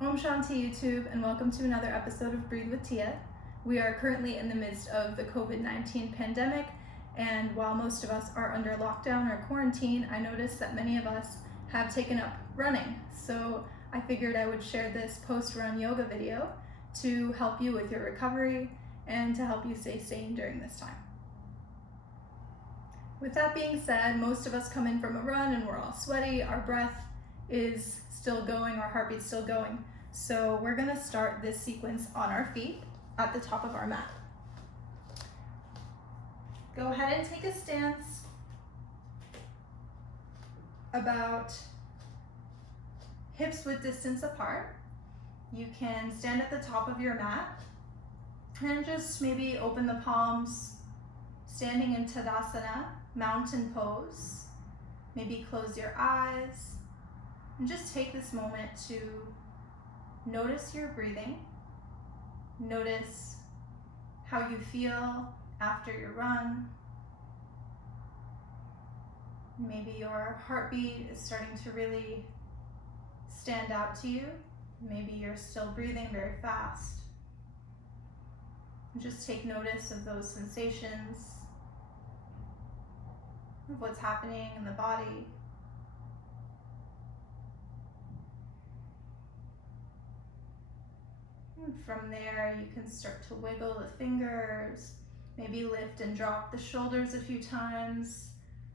Om Shanti YouTube, and welcome to another episode of Breathe with Tia. We are currently in the midst of the COVID-19 pandemic, and while most of us are under lockdown or quarantine, I noticed that many of us have taken up running. So I figured I would share this post-run yoga video to help you with your recovery and to help you stay sane during this time. With that being said, most of us come in from a run and we're all sweaty, our breath is still going, our heartbeat's still going. So we're gonna start this sequence on our feet at the top of our mat. Go ahead and take a stance about hips width distance apart. You can stand at the top of your mat and just maybe open the palms, standing in Tadasana, mountain pose. Maybe close your eyes and just take this moment to notice your breathing. Notice how you feel after your run. Maybe your heartbeat is starting to really stand out to you. Maybe you're still breathing very fast. Just take notice of those sensations, of what's happening in the body. And from there, you can start to wiggle the fingers, maybe lift and drop the shoulders a few times.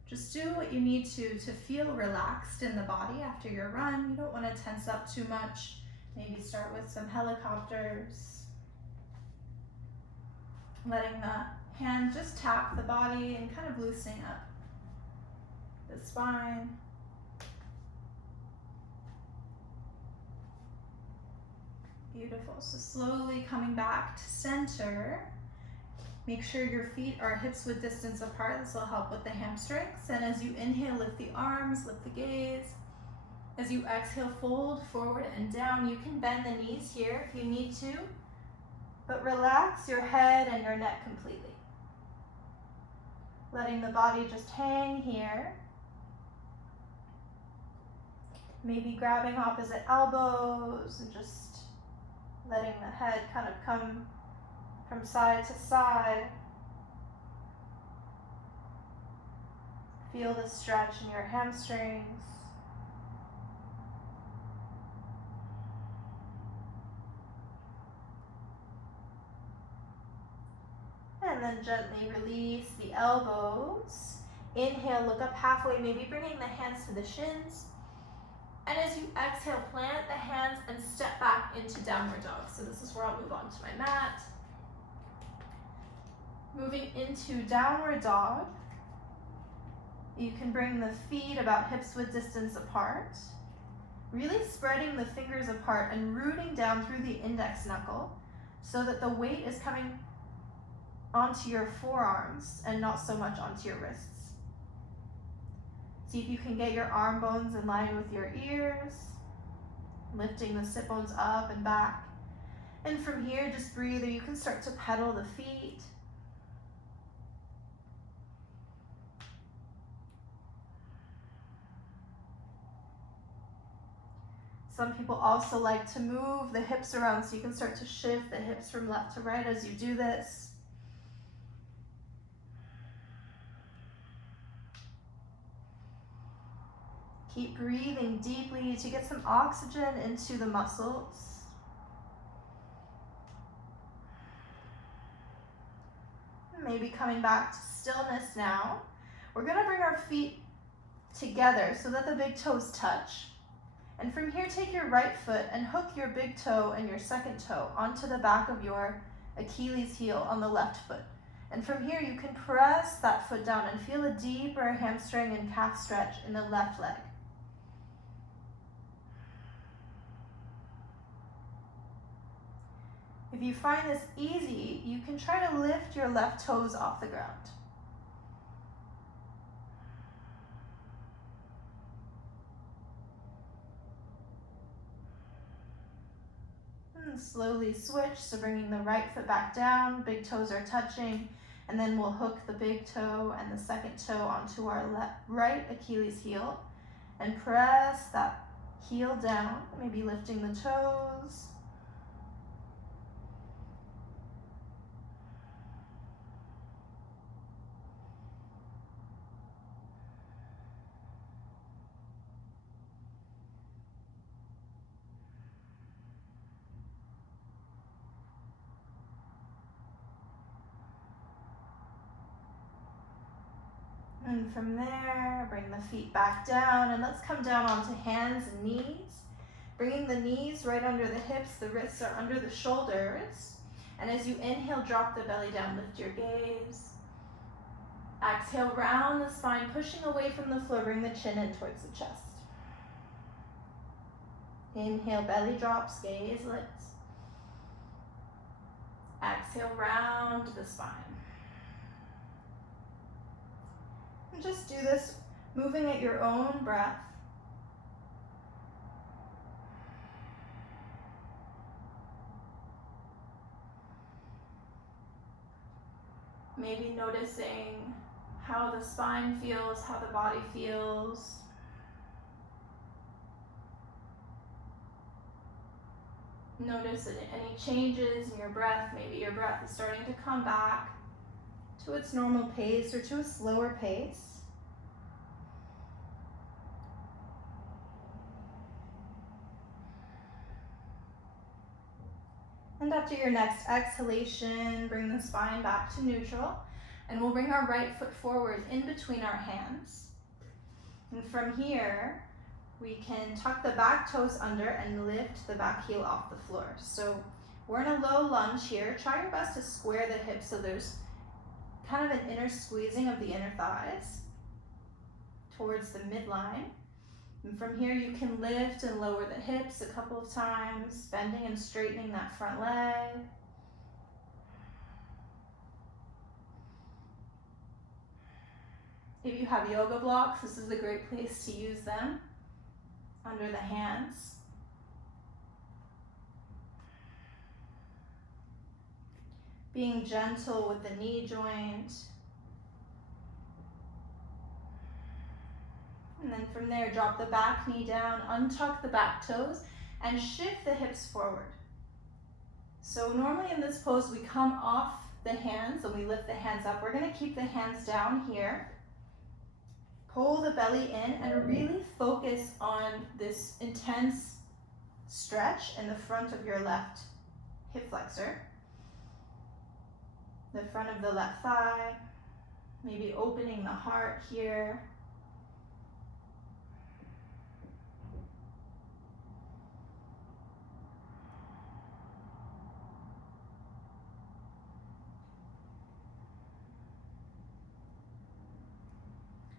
Just do what you need to feel relaxed in the body after your run. You don't want to tense up too much. Maybe start with some helicopters. Letting the hand just tap the body and kind of loosening up the spine. Beautiful. So slowly coming back to center. Make sure your feet are hips width distance apart. This will help with the hamstrings. And as you inhale, lift the arms, lift the gaze. As you exhale, fold forward and down. You can bend the knees here if you need to, but relax your head and your neck completely. Letting the body just hang here. Maybe grabbing opposite elbows and just letting the head kind of come from side to side. Feel the stretch in your hamstrings. And then gently release the elbows. Inhale, look up halfway, maybe bringing the hands to the shins. And as you exhale, plant the hands and step back into downward dog. So this is where I'll move on to my mat. Moving into downward dog, you can bring the feet about hips width distance apart. Really spreading the fingers apart and rooting down through the index knuckle so that the weight is coming onto your forearms and not so much onto your wrists. See if you can get your arm bones in line with your ears, lifting the sit bones up and back. And from here, just breathe, or you can start to pedal the feet. Some people also like to move the hips around, so you can start to shift the hips from left to right as you do this. Keep breathing deeply to get some oxygen into the muscles. Maybe coming back to stillness now. We're gonna bring our feet together so that the big toes touch. And from here, take your right foot and hook your big toe and your second toe onto the back of your Achilles heel on the left foot. And from here, you can press that foot down and feel a deeper hamstring and calf stretch in the left leg. If you find this easy, you can try to lift your left toes off the ground. And slowly switch, so bringing the right foot back down, big toes are touching, and then we'll hook the big toe and the second toe onto our right Achilles heel and press that Heel down, maybe lifting the toes. And from there, bring the feet back down, and let's come down onto hands and knees. Bringing the knees right under the hips, the wrists are under the shoulders. And as you inhale, drop the belly down, lift your gaze. Exhale, round the spine, pushing away from the floor, bring the chin in towards the chest. Inhale, belly drops, gaze lifts. Exhale, round the spine. And just do this, moving at your own breath. Maybe noticing how the spine feels, how the body feels. Notice any changes in your breath. Maybe your breath is starting to come back to its normal pace or to a slower pace. And after your next exhalation, bring the spine back to neutral, and we'll bring our right foot forward in between our hands. And from here, we can tuck the back toes under and lift the back heel off the floor. So we're in a low lunge here. Try your best to square the hips so there's kind of an inner squeezing of the inner thighs towards the midline. And from here, you can lift and lower the hips a couple of times, bending and straightening that front leg. If you have yoga blocks, this is a great place to use them under the hands. Being gentle with the knee joint. And then from there, drop the back knee down, untuck the back toes, and shift the hips forward. So normally in this pose, we come off the hands and we lift the hands up. We're gonna keep the hands down here. Pull the belly in and really focus on this intense stretch in the front of your left hip flexor. The front of the left thigh, maybe opening the heart here.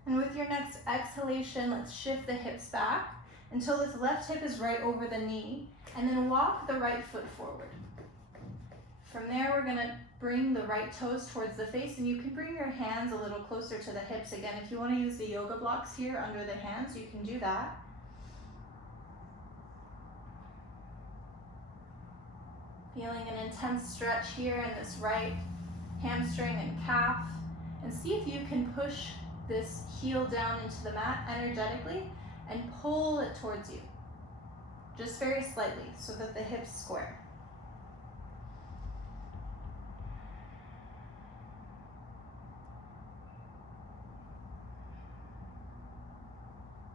And with your next exhalation, let's shift the hips back until this left hip is right over the knee, and then walk the right foot forward. From there, we're gonna bring the right toes towards the face, and you can bring your hands a little closer to the hips. Again, if you wanna use the yoga blocks here under the hands, you can do that. Feeling an intense stretch here in this right hamstring and calf, and see if you can push this heel down into the mat energetically and pull it towards you, just very slightly so that the hips square.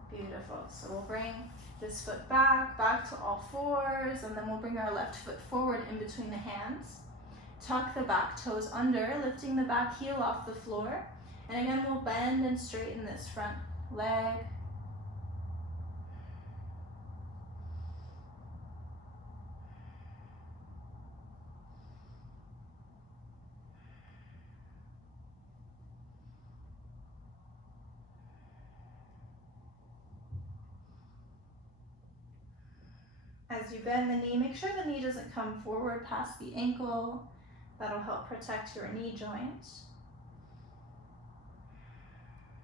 Beautiful. So we'll bring this foot back to all fours, and then we'll bring our left foot forward in between the hands. Tuck the back toes under, lifting the back heel off the floor. And again, we'll bend and straighten this front leg. As you bend the knee, make sure the knee doesn't come forward past the ankle. That'll help protect your knee joint.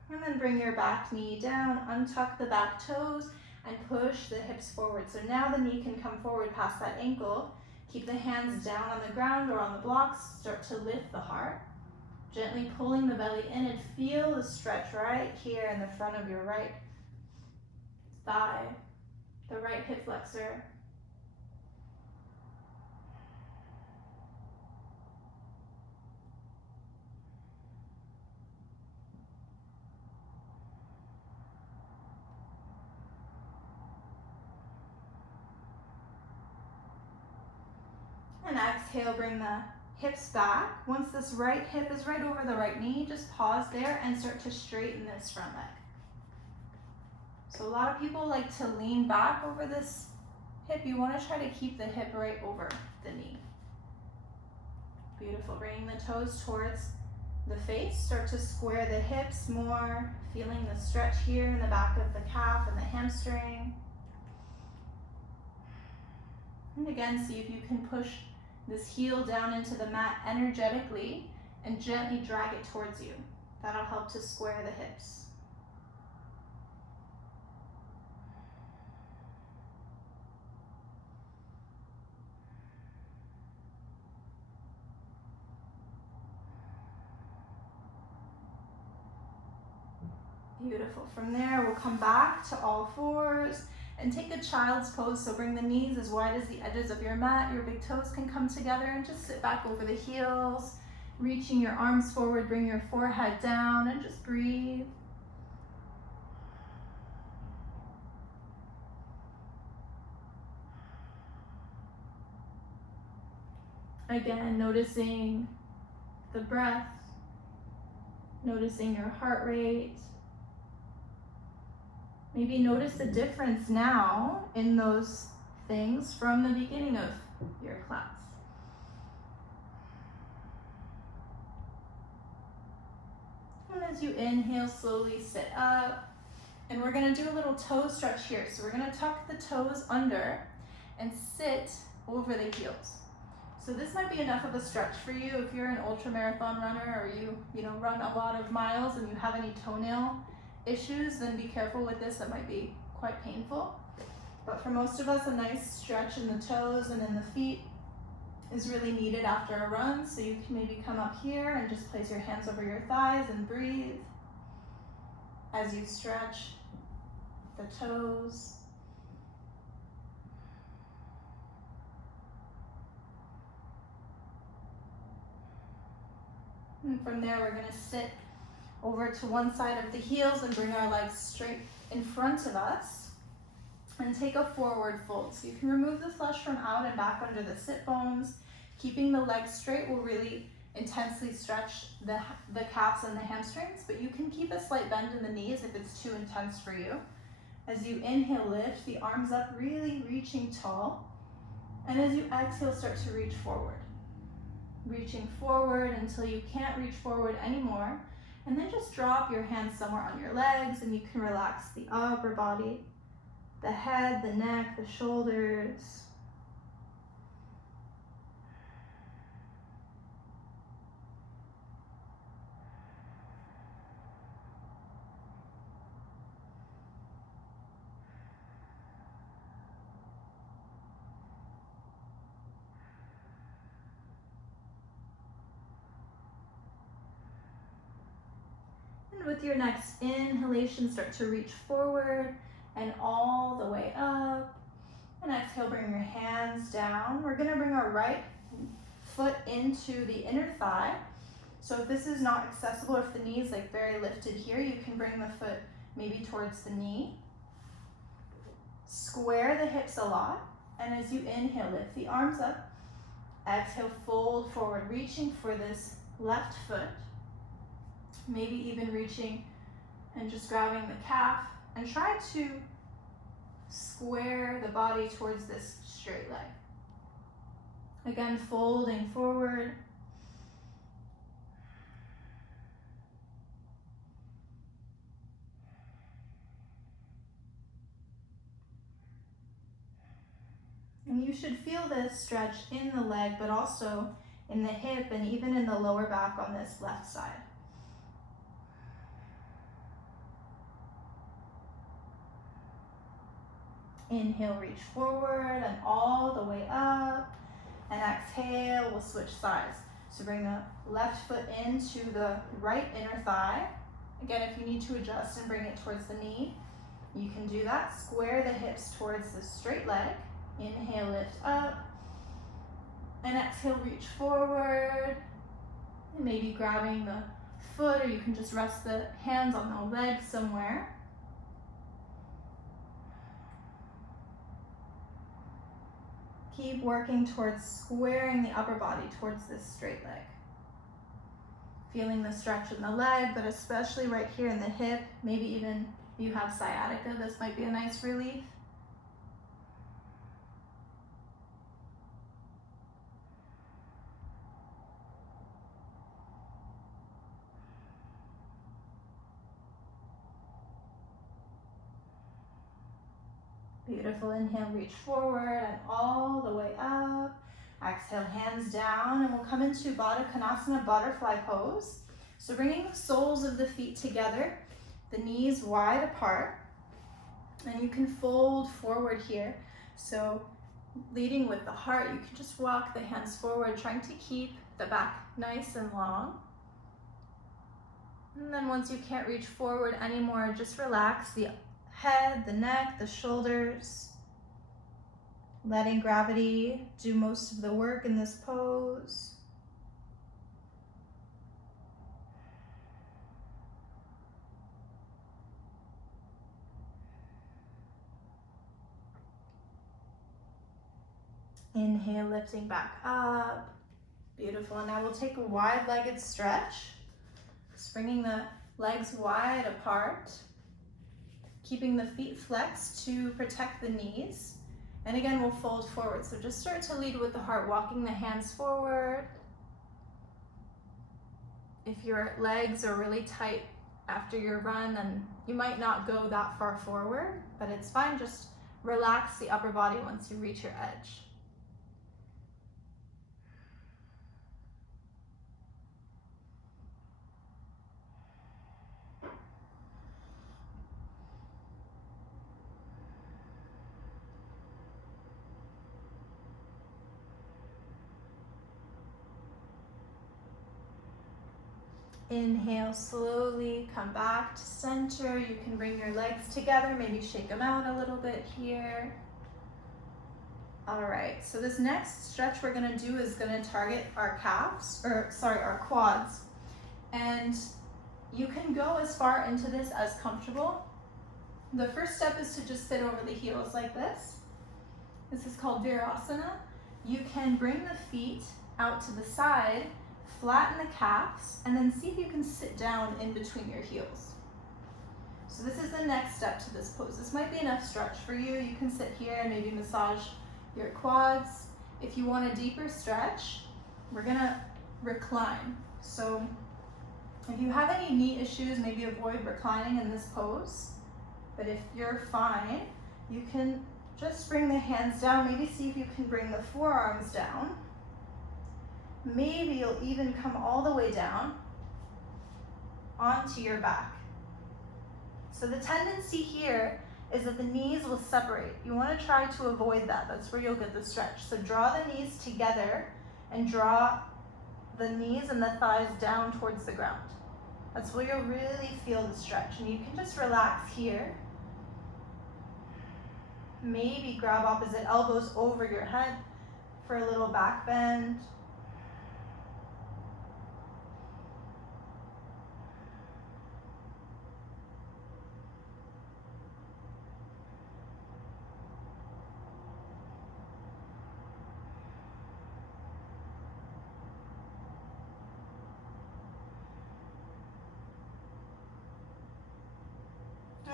And then bring your back knee down, untuck the back toes, and push the hips forward. So now the knee can come forward past that ankle. Keep the hands down on the ground or on the blocks. Start to lift the heart. Gently pulling the belly in, and feel the stretch right here in the front of your right thigh. the right hip flexor. And exhale, bring the hips back. Once this right hip is right over the right knee, just pause there and start to straighten this front leg. So a lot of people like to lean back over this hip. You want to try to keep the hip right over the knee. Beautiful. Bringing the toes towards the face. Start to square the hips more. Feeling the stretch here in the back of the calf and the hamstring. And again, see if you can push this heel down into the mat energetically and gently drag it towards you. That'll help to square the hips. Beautiful. From there, we'll come back to all fours and take a child's pose. So bring the knees as wide as the edges of your mat. Your big toes can come together and just sit back over the heels. Reaching your arms forward, bring your forehead down and just breathe. Again, noticing the breath, noticing your heart rate. Maybe notice the difference now in those things from the beginning of your class. And as you inhale, slowly sit up. And we're gonna do a little toe stretch here. So we're gonna tuck the toes under and sit over the heels. So this might be enough of a stretch for you if you're an ultra marathon runner or you run a lot of miles and you have any toenail issues, then be careful with this. That might be quite painful. But for most of us, a nice stretch in the toes and in the feet is really needed after a run. So you can maybe come up here and just place your hands over your thighs and breathe as you stretch the toes. And from there, we're going to sit over to one side of the heels and bring our legs straight in front of us and take a forward fold. So you can remove the flesh from out and back under the sit bones. Keeping the legs straight will really intensely stretch the calves and the hamstrings, but you can keep a slight bend in the knees if it's too intense for you. As you inhale, lift the arms up, really reaching tall. And as you exhale, start to reach forward. Reaching forward until you can't reach forward anymore. And then just drop your hands somewhere on your legs and you can relax the upper body, the head, the neck, the shoulders. With your next inhalation, start to reach forward and all the way up. And exhale, bring your hands down. We're gonna bring our right foot into the inner thigh. So if this is not accessible, if the knee is like very lifted here, you can bring the foot maybe towards the knee. Square the hips a lot. And as you inhale, lift the arms up. Exhale, fold forward, reaching for this left foot. Maybe even reaching and just grabbing the calf, and try to square the body towards this straight leg. Again, folding forward. And you should feel this stretch in the leg, but also in the hip and even in the lower back on this left side. Inhale, reach forward and all the way up. And exhale, we'll switch sides. So bring the left foot into the right inner thigh. Again, if you need to adjust and bring it towards the knee, you can do that, square the hips towards the straight leg. Inhale, lift up. And exhale, reach forward. And maybe grabbing the foot, or you can just rest the hands on the leg somewhere. Keep working towards squaring the upper body towards this straight leg. Feeling the stretch in the leg, but especially right here in the hip. Maybe even if you have sciatica, this might be a nice relief. Beautiful. Inhale, reach forward and all the way up. Exhale, hands down, and we'll come into Baddha Konasana, butterfly pose. So bringing the soles of the feet together, the knees wide apart, and you can fold forward here. So leading with the heart, you can just walk the hands forward, trying to keep the back nice and long. And then once you can't reach forward anymore, just relax the head, the neck, the shoulders, letting gravity do most of the work in this pose. Inhale, lifting back up. Beautiful. And now we'll take a wide-legged stretch, just bringing the legs wide apart. Keeping the feet flexed to protect the knees. And again, we'll fold forward. So just start to lead with the heart, walking the hands forward. If your legs are really tight after your run, then you might not go that far forward, but it's fine. Just relax the upper body once you reach your edge. Inhale, slowly come back to center. You can bring your legs together, maybe shake them out a little bit here. All right, so this next stretch we're gonna do is gonna target our our quads. And you can go as far into this as comfortable. The first step is to just sit over the heels like this. This is called Virasana. You can bring the feet out to the side, flatten the calves, and then see if you can sit down in between your heels. So this is the next step to this pose. This might be enough stretch for you. You can sit here and maybe massage your quads. If you want a deeper stretch, we're gonna recline. So if you have any knee issues, maybe avoid reclining in this pose. But if you're fine, you can just bring the hands down. Maybe see if you can bring the forearms down. Maybe you'll even come all the way down onto your back. So the tendency here is that the knees will separate. You want to try to avoid that. That's where you'll get the stretch. So draw the knees together and draw the knees and the thighs down towards the ground. That's where you'll really feel the stretch. And you can just relax here. Maybe grab opposite elbows over your head for a little back bend.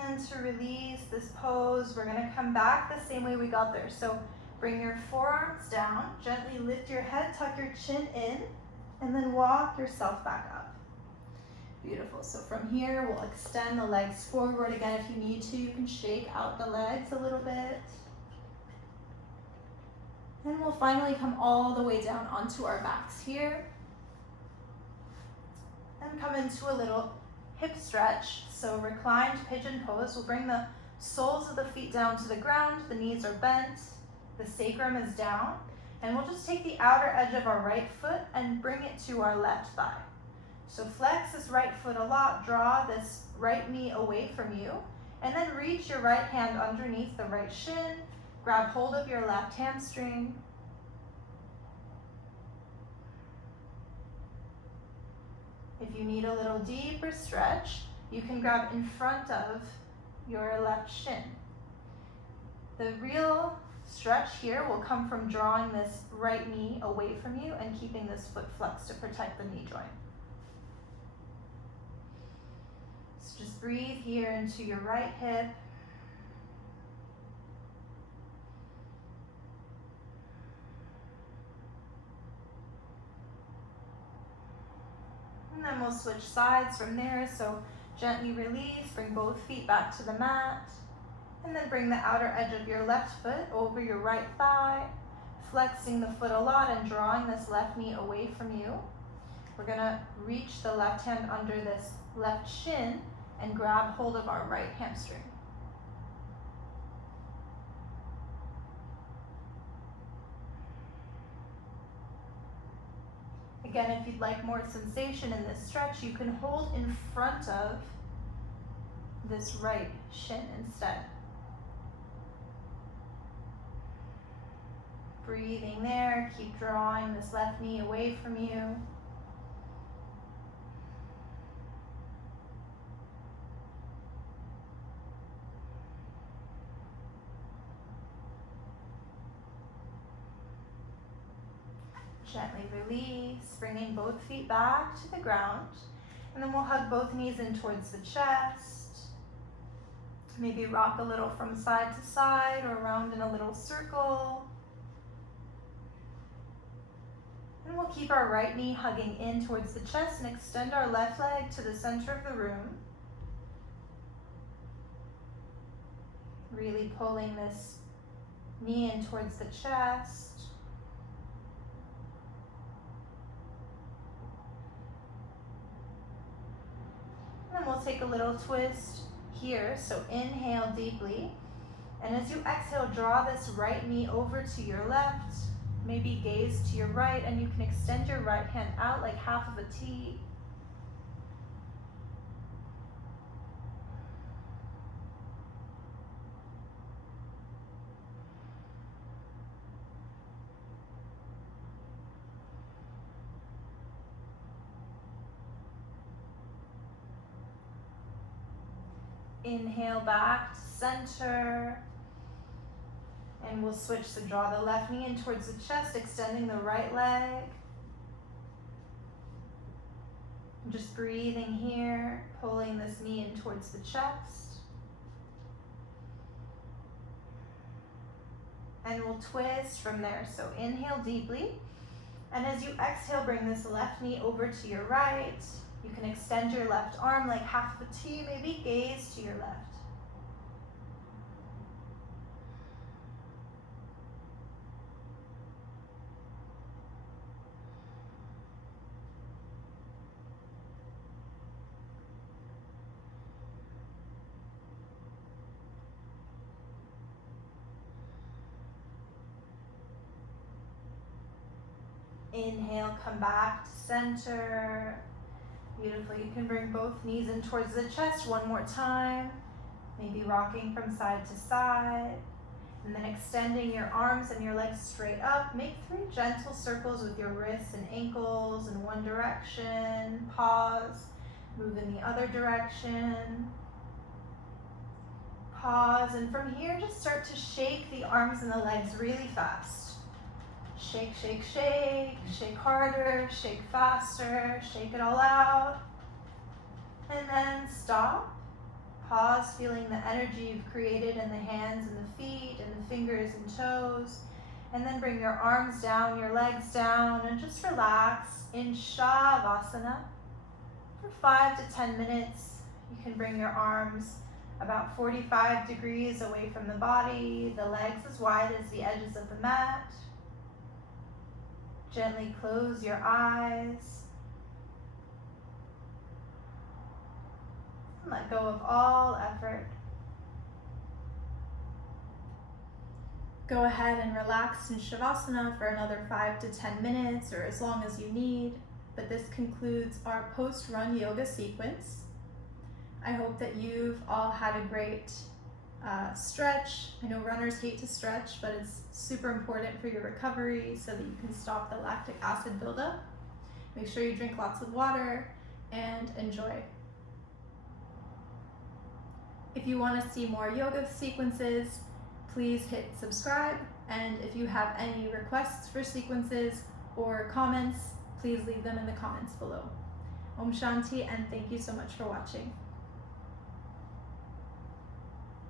And to release this pose, we're gonna come back the same way we got there. So bring your forearms down, gently lift your head, tuck your chin in, and then walk yourself back up. Beautiful. So from here, we'll extend the legs forward. Again, if you need to, you can shake out the legs a little bit. And we'll finally come all the way down onto our backs here. And come into a little hip stretch. So reclined pigeon pose. We'll bring the soles of the feet down to the ground. The knees are bent. The sacrum is down. And we'll just take the outer edge of our right foot and bring it to our left thigh. So flex this right foot a lot. Draw this right knee away from you. And then reach your right hand underneath the right shin. Grab hold of your left hamstring. If you need a little deeper stretch, you can grab in front of your left shin. The real stretch here will come from drawing this right knee away from you and keeping this foot flexed to protect the knee joint. So just breathe here into your right hip. And then we'll switch sides from there, so gently release, bring both feet back to the mat, and then bring the outer edge of your left foot over your right thigh, flexing the foot a lot and drawing this left knee away from you. We're gonna reach the left hand under this left shin and grab hold of our right hamstring. Again, if you'd like more sensation in this stretch, you can hold in front of this right shin instead. Breathing there, keep drawing this left knee away from you. Gently release, bringing both feet back to the ground. And then we'll hug both knees in towards the chest. Maybe rock a little from side to side or around in a little circle. And we'll keep our right knee hugging in towards the chest and extend our left leg to the center of the room. Really pulling this knee in towards the chest. And then we'll take a little twist here. So inhale deeply. And as you exhale, draw this right knee over to your left. Maybe gaze to your right, and you can extend your right hand out like half of a T. Inhale back to center. And we'll switch, so draw the left knee in towards the chest, extending the right leg. And just breathing here, pulling this knee in towards the chest. And we'll twist from there. So inhale deeply. And as you exhale, bring this left knee over to your right. You can extend your left arm like half of a T, maybe gaze to your left. Inhale, come back to center. Beautiful. You can bring both knees in towards the chest one more time. Maybe rocking from side to side. And then extending your arms and your legs straight up. Make 3 gentle circles with your wrists and ankles in one direction. Pause. Move in the other direction. Pause. And from here, just start to shake the arms and the legs really fast. Shake, shake, shake, shake harder, shake faster, shake it all out. And then stop. Pause, feeling the energy you've created in the hands and the feet and the fingers and toes. And then bring your arms down, your legs down, and just relax in Shavasana for 5 to 10 minutes. You can bring your arms about 45 degrees away from the body, the legs as wide as the edges of the mat. Gently close your eyes. And let go of all effort. Go ahead and relax in Shavasana for another 5 to 10 minutes or as long as you need. But this concludes our post-run yoga sequence. I hope that you've all had a great stretch. I know runners hate to stretch, but it's super important for your recovery so that you can stop the lactic acid buildup. Make sure you drink lots of water and enjoy. If you want to see more yoga sequences, please hit subscribe. And if you have any requests for sequences or comments, please leave them in the comments below. Om Shanti, and thank you so much for watching.